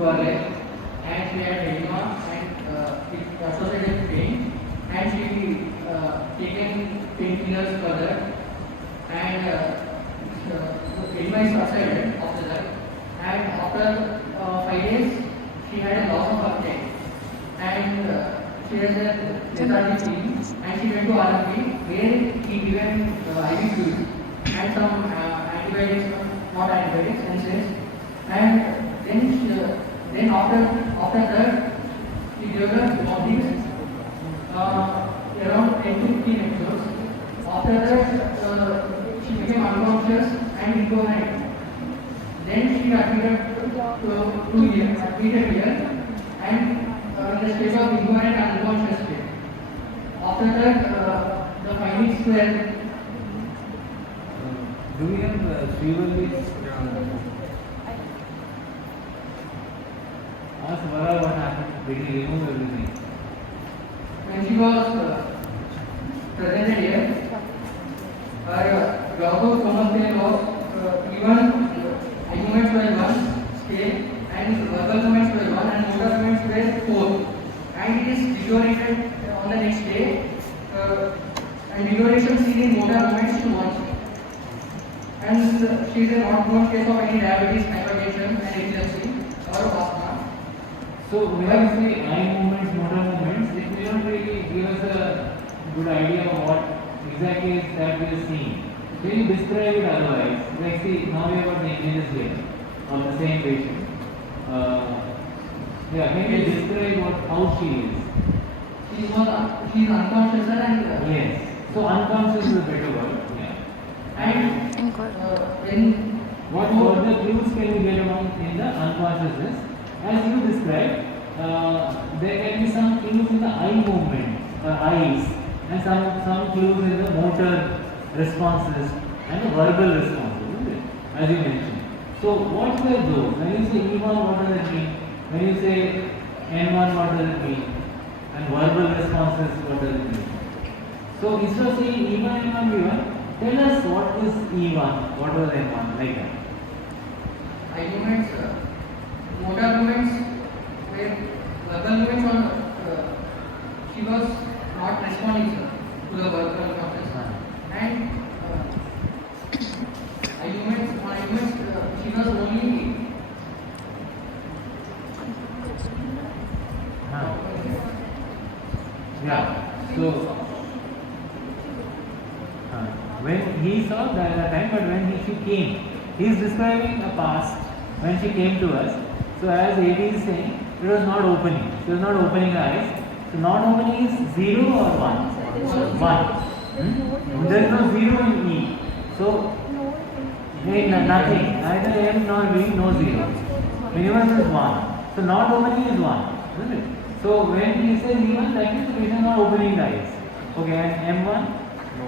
to her leg, and she had edema and it associated pain, and she taken painkillers for that, and edema is subsided after that, and after 5 days she had a loss of appetite, and she has a lethargy, and she went to RMP where he given IV fluid and some antibiotics, not antibiotics, NSAIDs, and then after that she developed vomitings around 10 to 15 episodes. After that she became unconscious and incoherent. Then she admitted to 2 years, admitted here, and in the state of incoherent and unconscious state. After that, the findings were. Do we have Srivalli's ask Vara what happened? Did he remove everything? When she was presented here, her global chromophene was even eye movements were 1 scale and verbal movements were 1 and motor movements were 4. And it is deteriorated on the next day, and deterioration seen in motor movements to 1 scale. And she is a not known case of any diabetes, hypertension, and epilepsy or asthma. So when you say eye movements, motor movements, it may not really give us a good idea of what exactly is that we are seeing. Can you describe it otherwise? Like see, now we have got the images here of the same patient. Can you describe how she is? She is unconscious and Yes. So unconscious is a better word. Yeah. and What further clues can you get about in the unconsciousness? As you described, there can be some clues in the eye movement or eyes, and some clues in the motor responses and the verbal responses, isn't it? As you mentioned. So what were those? When you say E1, what does it mean? When you say N1, what does it mean? And verbal responses, what does it mean? So instead of saying E1, N1, V1, tell us what is E1, what was N1, like that. eye movements, motor movements, where verbal movements on she was not responding to the verbal process, and eye movements, she was only So when he saw that at the time, but when she came, he is describing a past when she came to us. So as AD is saying, it was not opening. She was not opening her eyes. So not opening is 0 or 1? 1. There is no 0 in E. So nothing. Neither M nor V, no 0. Minimum is 1. So not opening is 1. Isn't it? So when he says E1, that means the patient not opening the eyes. Okay, and M1?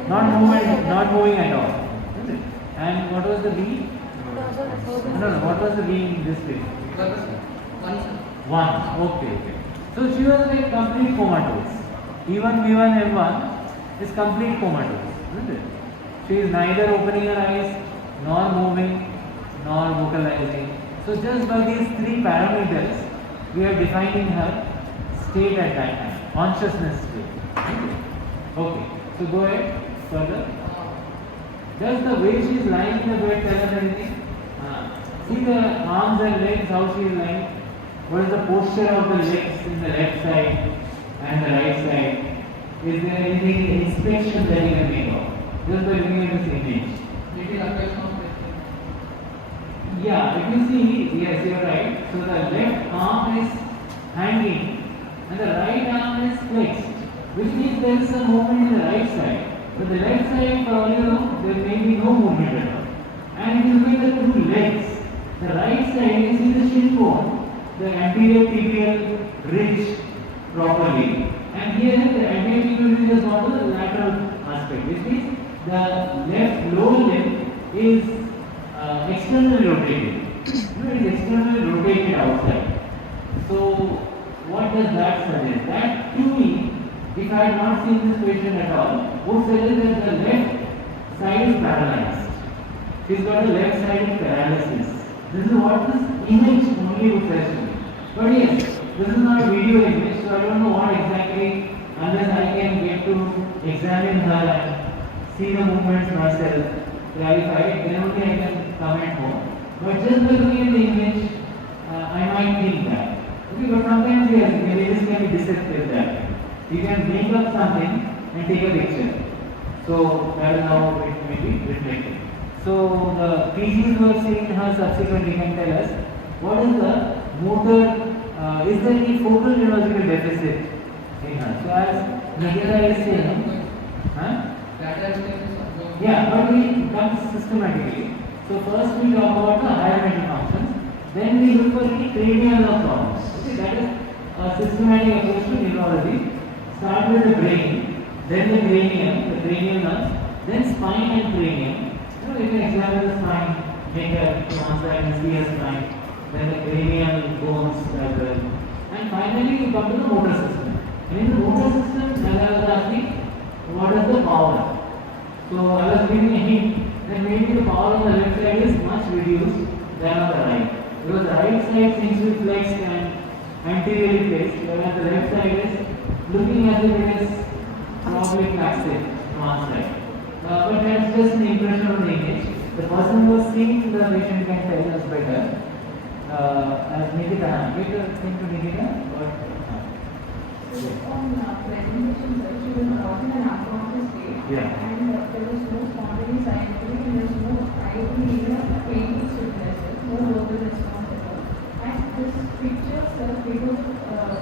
Not moving at all. Isn't it? And what was the V? No, what was the V in this case? 1. Okay. So she was like complete comatose. E1, V1, M1 is complete comatose. Isn't it? She is neither opening her eyes, nor moving, nor vocalizing. So just by these 3 parameters, we are defining her state at that time, consciousness state. Okay, so go ahead further. Does the way she is lying in the bed tell us anything? See the arms and legs, how she is lying. What is the posture of the legs in the left side and the right side? Is there anything inspection that you can make of? Just by looking at this image. Yeah, if you see, yes, you are right. So the left arm is hanging and the right arm is flexed, which means there is some movement in the right side. But the left side, for all you know, there may be no movement at all. And if you look at the 2 legs, the right side, you see the shin bone, the anterior tibial ridge properly, and here the anterior tibial ridge is not the lateral aspect, which means the left lower limb is externally rotated. It is externally rotated outside. So what does that suggest? That to me, if I had not seen this patient at all, would suggest that the left side is paralyzed. She's got a left sided paralysis. This is what this image only would suggest to me. But yes, this is not a video image, so I don't know what exactly, unless I can get to examine her and see the movements myself, clarify it, then only I can comment more. But just by looking at the image, I might think that. Okay, but sometimes yes, images can be deceptive that. You can make up something and take a picture. So that is how it may be reflected. So the PGs who have seen her subsequently can tell us what is the motor, is there any focal neurological deficit in her? So as Nikita is saying, huh? Yeah, but we come systematically. So first we talk about the higher mental functions, then we look for any cranial problems. Okay, that is a systematic approach to neurology. Start with the brain, then the cranium, the cranial nerves, then spine and cranium. You know, you can examine the spine, make a one side and see a spine, then the cranial bones as well. And finally you come to the motor system. And in the motor system, as I was asking, what is the power? So I was giving a hint that maybe the power on the left side is much reduced than on the right. Because the right side seems to be flexed and anteriorly placed, whereas the left side is looking as if it is probably flaccid on one side. But that's just an impression of the image. The person who is seeing the patient can tell us better. As Nikita, get a thing to Nikita? Or, So on presentation, sir, she was not in an unconscious state, Yeah. and there was no spontaneous scientific, and there was no, I don't even painting witnesses, no verbal response at all. And this picture, sir, because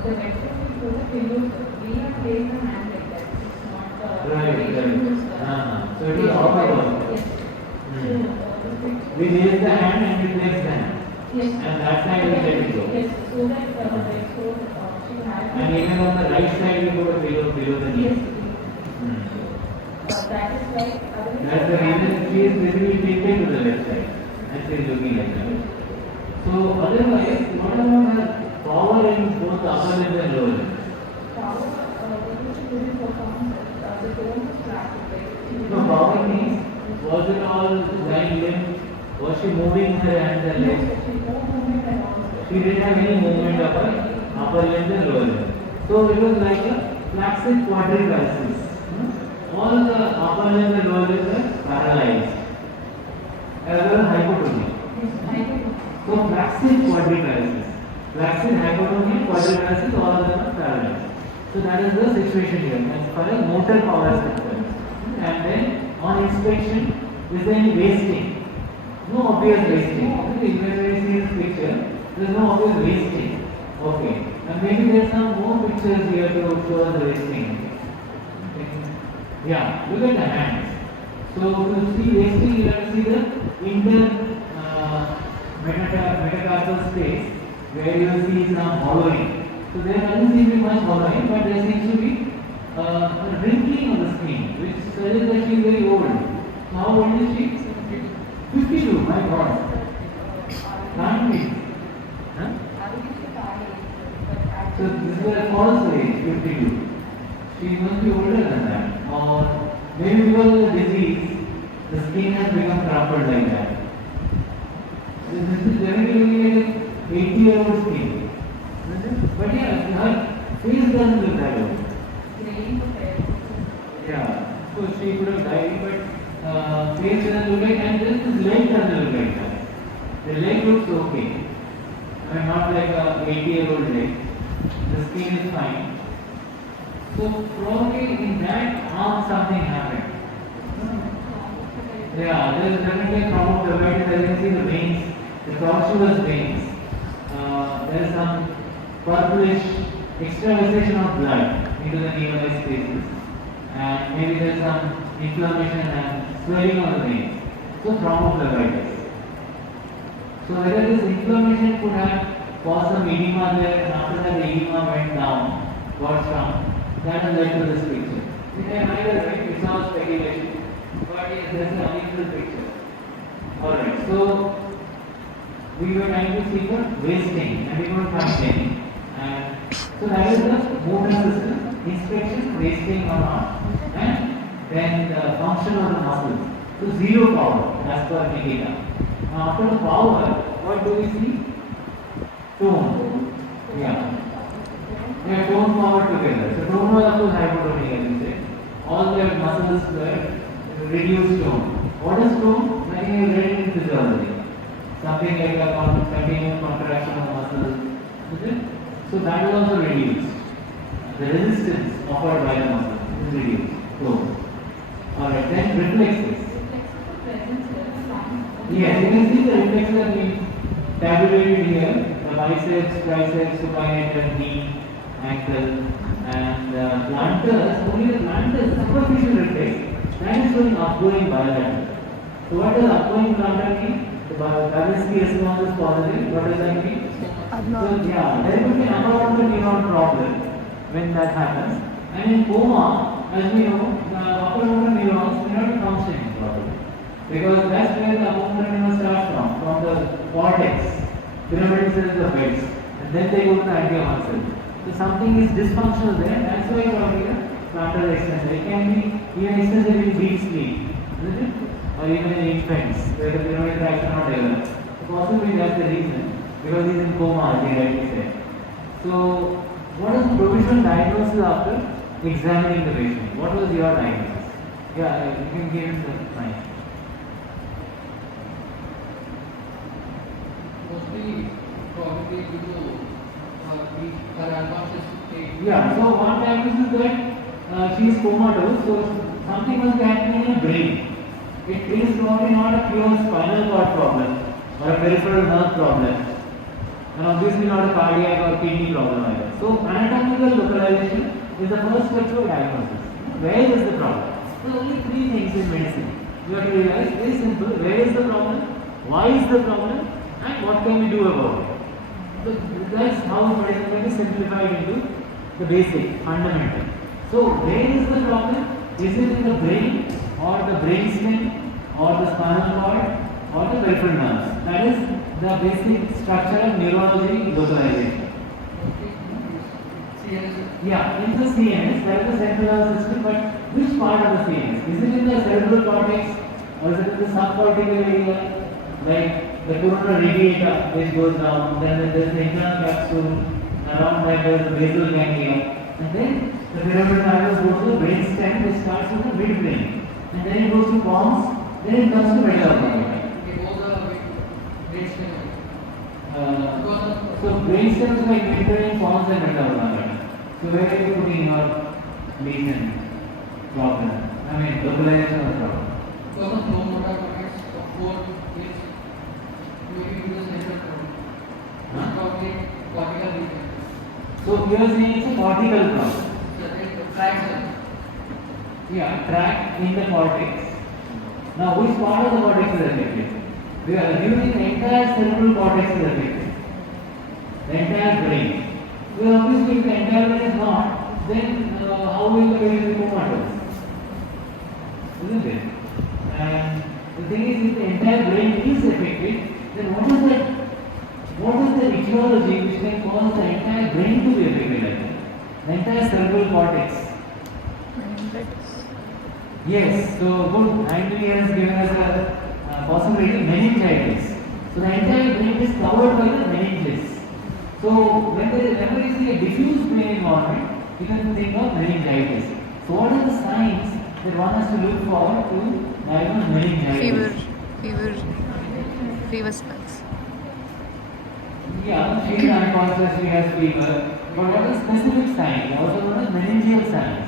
the lecture was a pillow, sir. We have placed a hand like that. It's not Right. So it is all about. Yes. So the picture. We raise the hand and we place the hand. Yes. And that side we let it go. Yes. So that she had. And even on the right side we go below the knee. Yes. Hmm. That is like. That's the reason she is basically tilted to the left side and she is looking like that. So otherwise, what about her power in both the upper limb and lower limb? No, power means, was it all lying limb? Was she moving her hands and legs? She didn't have any movement of her upper limb and lower limb. So it was like a flaccid quadrivalsis. All the upper limb and lower limb were paralyzed. As well as hypotonia. So flaccid quadrivalsis. Flaccid hypotonia, quadrivalsis, all of them are paralyzed. So that is the situation here as far as motor power is concerned. And then on inspection, is there any wasting? No obvious wasting. When you see this picture, there is no obvious wasting. Okay. And maybe there are some more pictures here to show us the wasting. Yeah, look at the hands. So to see wasting, you have to see the metacarpal space where you see some hollowing. So there doesn't seem to be much hollowing, but there seems to be a wrinkling on the skin, which suggests that she is very old. How old is she? 52. My God. Can't be. Huh? So this is a false age, 52. She must be older than that. Or maybe because of the disease, the skin has become crumpled like that. So this is generally looking like an 80-year-old skin. But yeah, her face doesn't look that old. Yeah, so she could have died, but face doesn't look like, and just his leg doesn't look like that. The leg looks okay. I mean, not like a 80-year-old leg. The skin is fine. So probably in that arm something happened. Yeah, there is definitely a problem of diabetes. As you can see the veins, the tortuous veins. There is some purplish extravasation of blood into the nearby spaces. And maybe there is some inflammation and swelling on the veins. So thrombophlebitis. So whether this inflammation could have caused some edema there, and after that the edema went down, got shrunk, that has led to this picture. Neither right, it's all speculation, but yes, that's an unusual picture. Alright, so we were trying to see for wasting and we couldn't find any. And so that is the motor system, inspection, wasting or not, and then the function of the muscles. So zero power as per Nikita. Now after the power, what do we see? Tone. tone forward together. So tone was of course hypotonic, as you say. All the muscles were reduced tone. What is tone? I think you read it in physiology. Something like a continuous contraction of muscles. Is it? So that is also reduced. The resistance offered by the muscle is reduced. Tone. Alright, then reflexes. Yes, you can see the reflexes are being tabulated here. The biceps, triceps, supinator, knee, ankle, and plantars. Only the plantars, superficial reflex, that is showing upgoing bilateral. So what does upgoing plantar mean? The Babinski response is positive. What does that mean? So yeah, there could be an abnormal neuron problem when that happens. And in coma, as we know, the upper motor neurons may not be functioning properly. Because that's where the upper motor neuron starts from the cortex, pyramidal cells of heads, and then they go to the anterior cell. So something is dysfunctional there, that's why you have here plantar extensor. It can be even extended in deep sleep, isn't it? Or even in infants, where the pyramidal tracts are not developed. So possibly that's the reason, because he's in coma, as they rightly said. So, what is the provisional diagnosis after examining the patient? What was your diagnosis? Yeah, you can give him the sign. Mostly probably due to her unconscious state. Yeah, so one diagnosis is that she is comatose, so something must be happening in the brain. It is probably not a pure spinal cord problem or a peripheral nerve problem, and obviously not a cardiac or kidney problem either. So anatomical localization is the first step to diagnosis. Where is the problem? There are only three things in medicine. You have to realize very simple. Where is the problem? Why is the problem? And what can we do about it? So that's how medicine can be simplified into the basic, fundamental. So where is the problem? Is it in the brain or the brainstem or the spinal cord or the peripheral nerves? That is the basic structure of neurology localization. Yeah, in the CNS there is a central nervous system, but which part of the CNS? Is it in the cerebral cortex or is it in the subcortical area? Like the coronal radiata which goes down, then there is the internal capsule, around that there is the basal ganglia, and then the pyramidal nervus goes to the brainstem which starts with the midbrain, and then it goes to pons, then it comes to medulla oblongata. So brainstem is like midbrain, pons and medulla oblongata. So where are you putting your lesion problem? I mean localization of the problem. Because of no motor cortex of 4 which maybe to the central cord. Probably cortical region. So you are saying it's a cortical problem. So there is a traction. Yeah, tract in the cortex. Now which part of the cortex is affected? We are assuming the entire cerebral cortex is affected. The entire brain. Well, obviously if the entire brain is not, then how will the patient be comatose? Isn't it? And the thing is, if the entire brain is affected, then what is the etiology which can cause the entire brain to be affected like that? The entire cerebral cortex. Yes, so good. Andrew has given us a possibility meningitis. So the entire brain is covered by the meninges. So whenever you see a diffuse brain environment, you can think of meningitis. So what are the signs that one has to look for to diagnose meningitis? Fever spikes. Yeah, she is unconscious, she has fever. But what are specific signs? Also known as meningeal signs.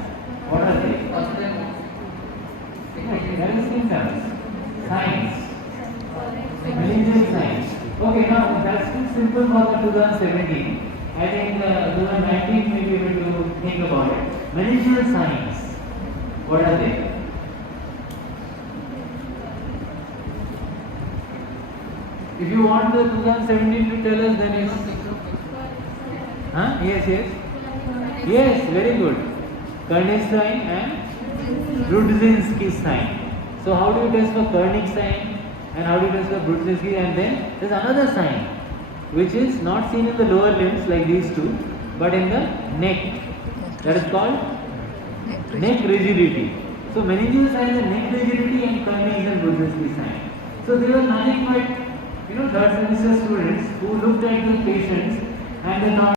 What are they? That is symptoms. Signs. Meningeal signs. Okay, now that's too simple for the 2017. I think 2019 may be able to think about it. Meningeal signs. What are they? If you want the 2017 to tell us, then it's. Huh? Yes. Yes, very good. Kernig sign and Brudzinski sign. So how do you test for Kernig sign and how do you test for Brudzinski? And then there's another sign which is not seen in the lower limbs like these two, but in the neck. That is called neck rigidity. So meningeal signs are neck rigidity and Kernig and Brudzinski sign. So they were nothing but third semester students who looked at the patients and they thought